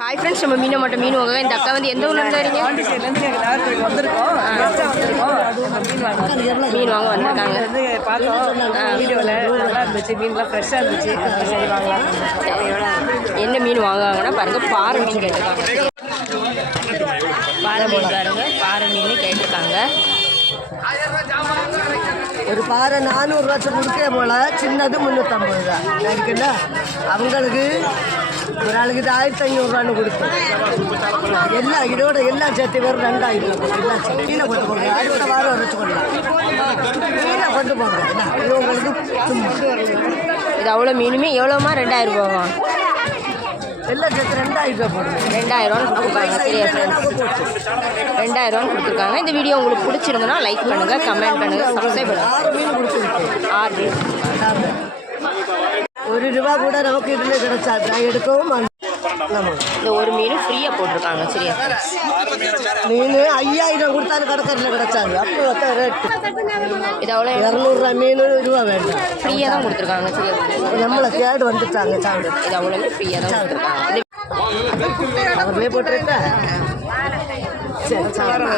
Hi friends, நம்ம மீனை மட்டும் மீன் வாங்க. இந்த அக்கா வந்து எந்த ஊர்ல இருந்தாருங்க? வந்திருக்கோம். மீன் வாங்க வந்திருக்காங்க. பார்த்தோம் வீடியோவில் நல்லா இருந்துச்சு, மீன்லாம் ஃப்ரெஷ்ஷாக இருந்துச்சு. என்ன மீன் வாங்குவாங்கன்னா பாருங்க, பாறை மீன் கேட்டிருக்காங்க. பாறை மீன் பாருங்க, பாறை மீன் கேட்டிருக்காங்க. ஒரு பாறை 400 ரூபா கொடுக்கே போல, சின்னது 350 ரூபா இருக்குல்ல. அவங்களுக்கு ஒரு ஆளுக்கு இது 1500 ரூபான்னு கொடுத்தோம். எல்லாம் இதோட எல்லாம் சேர்த்து வெறும் 2000 ரூபா. எல்லாம் சேர்த்து மீனை கொண்டு போங்க, அடுத்த வாரம் வச்சுக்கொள்ளலாம். மீனை கொண்டு போங்க, இது உங்களுக்கு இது அவ்வளோ மீனுமே எவ்வளோமா? 2000 ரூபாவா? எல்லாம் சேர்த்து 2000 ரூபா போடுங்க. 2000 கொடுத்துருக்காங்க. சரியா ஃப்ரெண்ட்ஸ், 2000 கொடுத்துருக்காங்க. இந்த வீடியோ உங்களுக்கு பிடிச்சிருந்ததுன்னா லைக் பண்ணுங்கள், கமெண்ட் பண்ணுங்கள், சப்ஸ்கிரைப் பண்ணுங்கள். 6 மீன் கொடுத்துருக்கு. 6 ₹1 கூட நமக்கு இதில் கிடைச்சாது. நான் எடுக்கவும் இந்த ஒரு மீன் ஃப்ரீயாக போட்டிருக்காங்க. சரியா மீன் 5000 கொடுத்தாலும் கடற்கரையில் கிடைச்சாது. அப்படி பார்த்தா ரேட்டு இது அவ்வளோ 200 ரூபா மீன் ரூபா வேண்டாம், ஃப்ரீயாக தான் கொடுத்துருக்காங்க. சரியா நம்மளை தேடு வந்துட்டாங்க சாப்பிடு. இது அவ்வளோமே ஃப்ரீயாக தான் கொடுத்துருக்காங்க. அவங்களே போட்டுருக்கா. சரி சாப்பிட்றேன்.